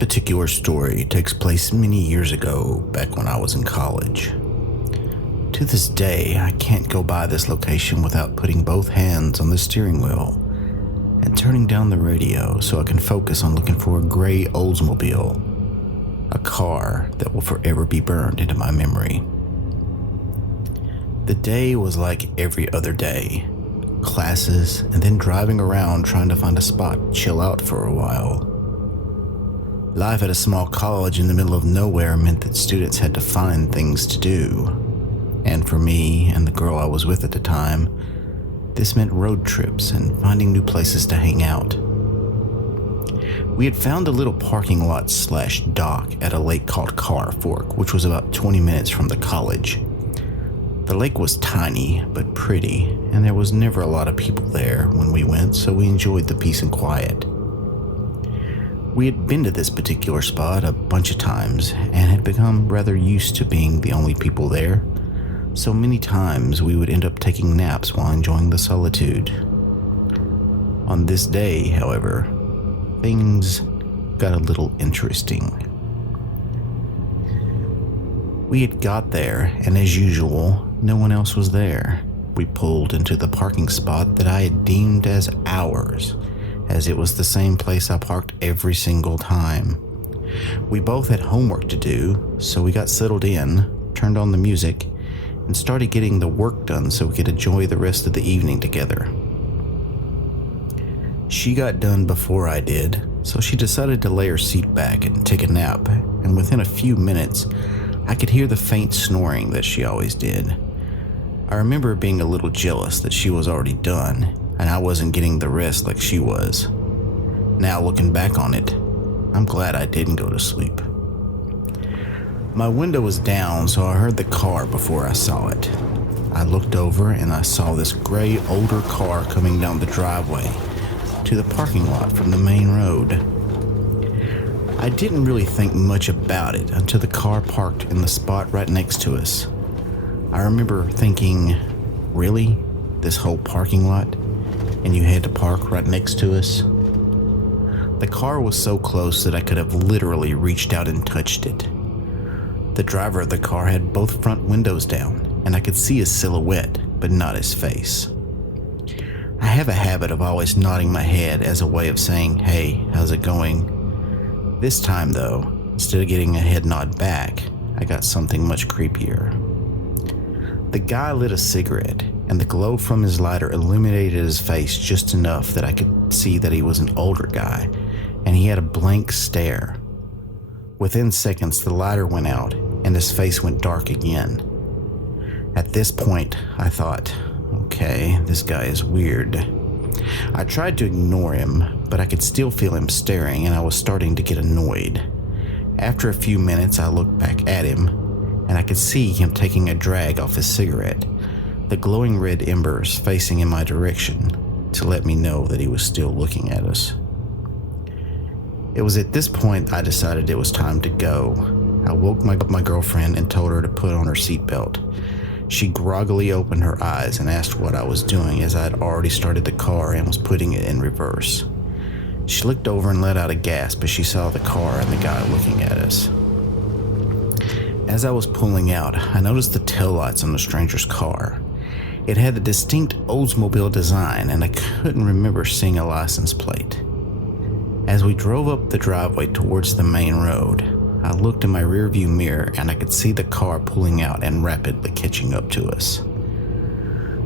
particular story takes place many years ago, back when I was in college. To this day, I can't go by this location without putting both hands on the steering wheel and turning down the radio so I can focus on looking for a gray Oldsmobile, a car that will forever be burned into my memory. The day was like every other day. Classes, and then driving around trying to find a spot to chill out for a while. Life at a small college in the middle of nowhere meant that students had to find things to do. And for me and the girl I was with at the time, this meant road trips and finding new places to hang out. We had found a little parking lot / dock at a lake called Car Fork, which was about 20 minutes from the college. The lake was tiny but pretty, and there was never a lot of people there when we went, so we enjoyed the peace and quiet. We had been to this particular spot a bunch of times and had become rather used to being the only people there, so many times we would end up taking naps while enjoying the solitude. On this day, however, things got a little interesting. We had got there, and as usual, no one else was there. We pulled into the parking spot that I had deemed as ours, as it was the same place I parked every single time. We both had homework to do, so we got settled in, turned on the music, and started getting the work done so we could enjoy the rest of the evening together. She got done before I did, so she decided to lay her seat back and take a nap, and within a few minutes, I could hear the faint snoring that she always did. I remember being a little jealous that she was already done, and I wasn't getting the rest like she was. Now looking back on it, I'm glad I didn't go to sleep. My window was down, so I heard the car before I saw it. I looked over and I saw this gray older car coming down the driveway to the parking lot from the main road. I didn't really think much about it until the car parked in the spot right next to us. I remember thinking, really? This whole parking lot? And you had to park right next to us? The car was so close that I could have literally reached out and touched it. The driver of the car had both front windows down, and I could see his silhouette, but not his face. I have a habit of always nodding my head as a way of saying, "Hey, how's it going?" This time, though, instead of getting a head nod back, I got something much creepier. The guy lit a cigarette, and the glow from his lighter illuminated his face just enough that I could see that he was an older guy, and he had a blank stare. Within seconds, the lighter went out, and his face went dark again. At this point, I thought, okay, this guy is weird. I tried to ignore him, but I could still feel him staring, and I was starting to get annoyed. After a few minutes, I looked back at him, and I could see him taking a drag off his cigarette, the glowing red embers facing in my direction to let me know that he was still looking at us. It was at this point I decided it was time to go. I woke my girlfriend and told her to put on her seatbelt. She groggily opened her eyes and asked what I was doing, as I had already started the car and was putting it in reverse. She looked over and let out a gasp as she saw the car and the guy looking at us. As I was pulling out, I noticed the taillights on the stranger's car. It had a distinct Oldsmobile design, and I couldn't remember seeing a license plate. As we drove up the driveway towards the main road, I looked in my rearview mirror and I could see the car pulling out and rapidly catching up to us.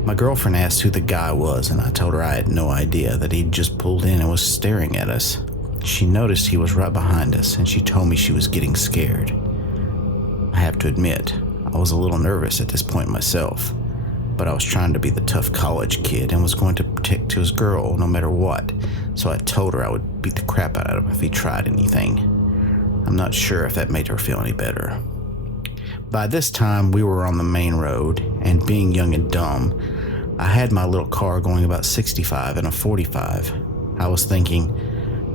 My girlfriend asked who the guy was, and I told her I had no idea, that he'd just pulled in and was staring at us. She noticed he was right behind us, and she told me she was getting scared. I have to admit, I was a little nervous at this point myself, but I was trying to be the tough college kid and was going to protect his girl no matter what, so I told her I would beat the crap out of him if he tried anything. I'm not sure if that made her feel any better. By this time, we were on the main road, and being young and dumb, I had my little car going about 65 and a 45. I was thinking,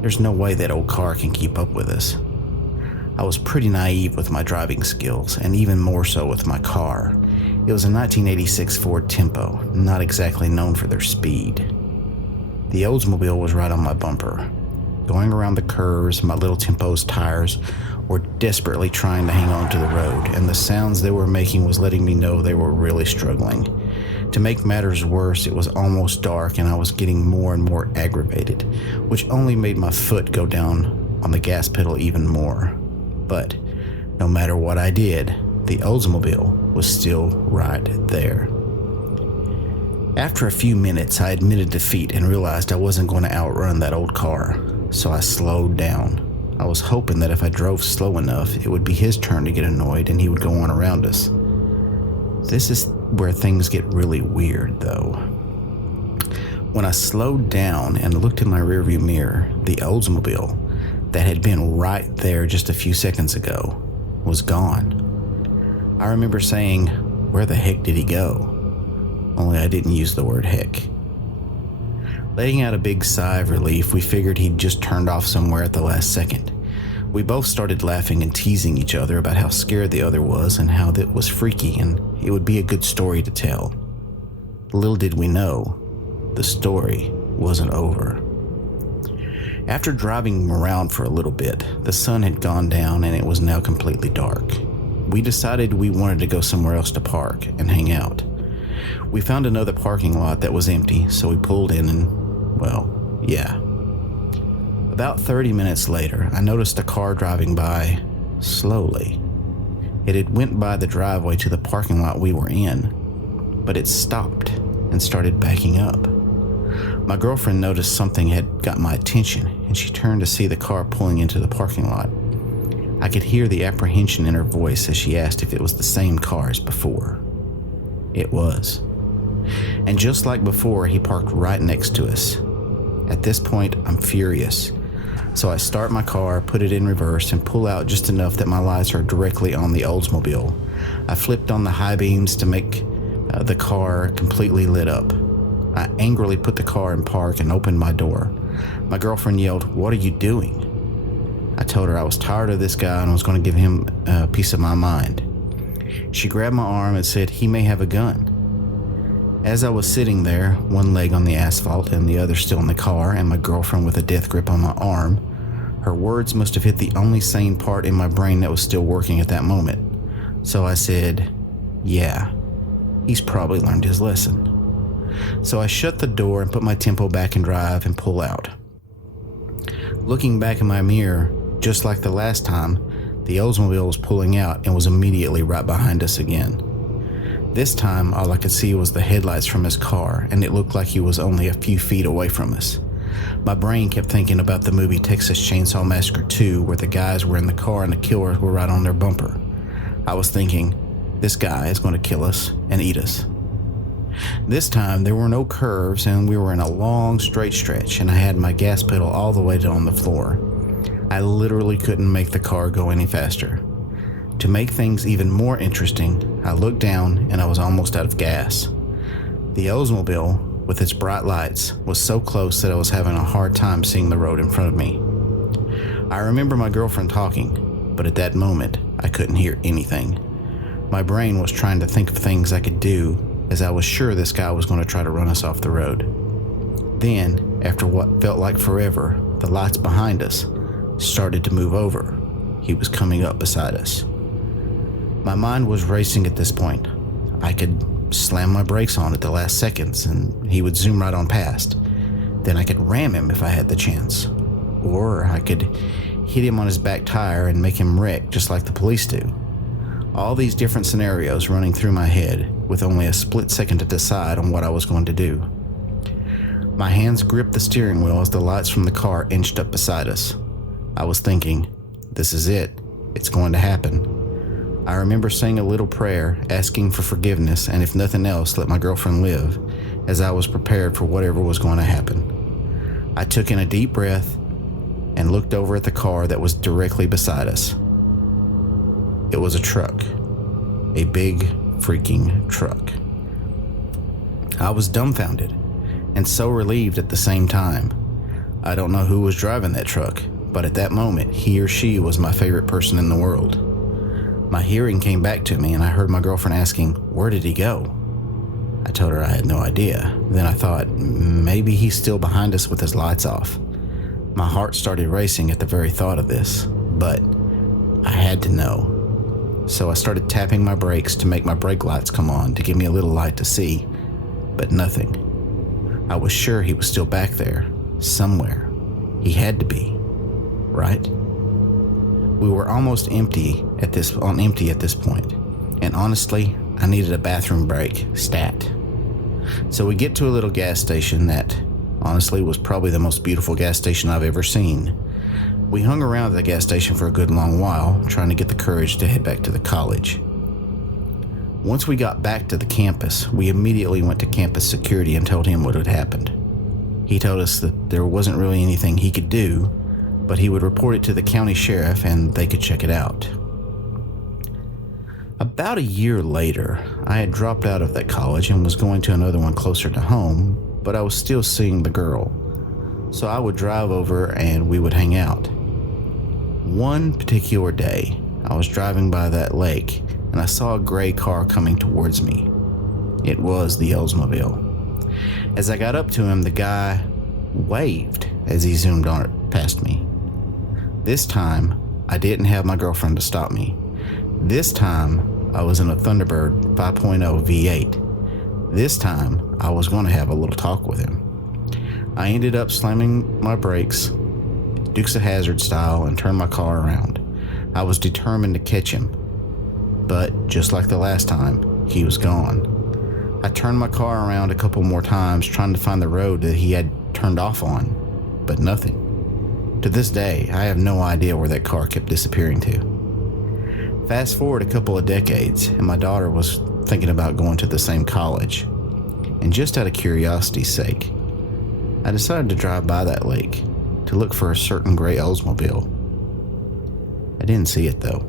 there's no way that old car can keep up with us. I was pretty naive with my driving skills, and even more so with my car. It was a 1986 Ford Tempo, not exactly known for their speed. The Oldsmobile was right on my bumper. going around the curves. My little Tempo's tires were desperately trying to hang on to the road, and the sounds they were making was letting me know they were really struggling. To make matters worse, it was almost dark and I was getting more and more aggravated, which only made my foot go down on the gas pedal even more. But no matter what I did, the Oldsmobile was still right there. After a few minutes, I admitted defeat and realized I wasn't going to outrun that old car, so I slowed down. I was hoping that if I drove slow enough, it would be his turn to get annoyed and he would go on around us. This is where things get really weird, though. When I slowed down and looked in my rearview mirror, the Oldsmobile that had been right there just a few seconds ago was gone. I remember saying, "Where the heck did he go?" Only I didn't use the word heck. Letting out a big sigh of relief, we figured he'd just turned off somewhere at the last second. We both started laughing and teasing each other about how scared the other was and how that was freaky and it would be a good story to tell. Little did we know, the story wasn't over. After driving around for a little bit, the sun had gone down and it was now completely dark. We decided we wanted to go somewhere else to park and hang out. We found another parking lot that was empty, so we pulled in and, well, yeah. About 30 minutes later, I noticed a car driving by slowly. It had went by the driveway to the parking lot we were in, but it stopped and started backing up. My girlfriend noticed something had got my attention, and she turned to see the car pulling into the parking lot. I could hear the apprehension in her voice as she asked if it was the same car as before. It was. And just like before, he parked right next to us. At this point, I'm furious. So I start my car, put it in reverse, and pull out just enough that my lights are directly on the Oldsmobile. I flipped on the high beams to make the car completely lit up. I angrily put the car in park and opened my door. My girlfriend yelled, "What are you doing?" I told her I was tired of this guy and was going to give him a piece of my mind. She grabbed my arm and said he may have a gun. As I was sitting there, one leg on the asphalt and the other still in the car, and my girlfriend with a death grip on my arm, her words must have hit the only sane part in my brain that was still working at that moment. So I said, "Yeah, he's probably learned his lesson." So I shut the door and put my Tempo back in drive and pull out. Looking back in my mirror, just like the last time, the Oldsmobile was pulling out and was immediately right behind us again. This time, all I could see was the headlights from his car, and it looked like he was only a few feet away from us. My brain kept thinking about the movie Texas Chainsaw Massacre 2, where the guys were in the car and the killers were right on their bumper. I was thinking, this guy is going to kill us and eat us. This time, there were no curves, and we were in a long, straight stretch, and I had my gas pedal all the way down on the floor. I literally couldn't make the car go any faster. To make things even more interesting, I looked down and I was almost out of gas. The Oldsmobile, with its bright lights, was so close that I was having a hard time seeing the road in front of me. I remember my girlfriend talking, but at that moment, I couldn't hear anything. My brain was trying to think of things I could do, as I was sure this guy was going to try to run us off the road. Then, after what felt like forever, the lights behind us started to move over. He was coming up beside us. My mind was racing at this point. I could slam my brakes on at the last seconds and he would zoom right on past. Then I could ram him if I had the chance. Or I could hit him on his back tire and make him wreck just like the police do. All these different scenarios running through my head with only a split second to decide on what I was going to do. My hands gripped the steering wheel as the lights from the car inched up beside us. I was thinking, this is it. It's going to happen. I remember saying a little prayer, asking for forgiveness, and if nothing else, let my girlfriend live, as I was prepared for whatever was going to happen. I took in a deep breath and looked over at the car that was directly beside us. It was a truck. A big freaking truck. I was dumbfounded and so relieved at the same time. I don't know who was driving that truck, but at that moment, he or she was my favorite person in the world. My hearing came back to me and I heard my girlfriend asking, "Where did he go?" I told her I had no idea. Then I thought, maybe he's still behind us with his lights off. My heart started racing at the very thought of this, but I had to know. So I started tapping my brakes to make my brake lights come on to give me a little light to see, but nothing. I was sure he was still back there, somewhere. He had to be, right? We were almost empty at this point, and honestly, I needed a bathroom break, stat. So we get to a little gas station that, honestly, was probably the most beautiful gas station I've ever seen. We hung around at the gas station for a good long while, trying to get the courage to head back to the college. Once we got back to the campus, we immediately went to campus security and told him what had happened. He told us that there wasn't really anything he could do, but he would report it to the county sheriff and they could check it out. About a year later, I had dropped out of that college and was going to another one closer to home, but I was still seeing the girl. So I would drive over and we would hang out. One particular day, I was driving by that lake and I saw a gray car coming towards me. It was the Oldsmobile. As I got up to him, the guy waved as he zoomed on past me. This time, I didn't have my girlfriend to stop me. This time, I was in a Thunderbird 5.0 V8. This time, I was going to have a little talk with him. I ended up slamming my brakes, Dukes of Hazzard style, and turned my car around. I was determined to catch him. But just like the last time, he was gone. I turned my car around a couple more times trying to find the road that he had turned off on, but nothing. To this day, I have no idea where that car kept disappearing to. Fast forward a couple of decades, and my daughter was thinking about going to the same college. And just out of curiosity's sake, I decided to drive by that lake to look for a certain gray Oldsmobile. I didn't see it though.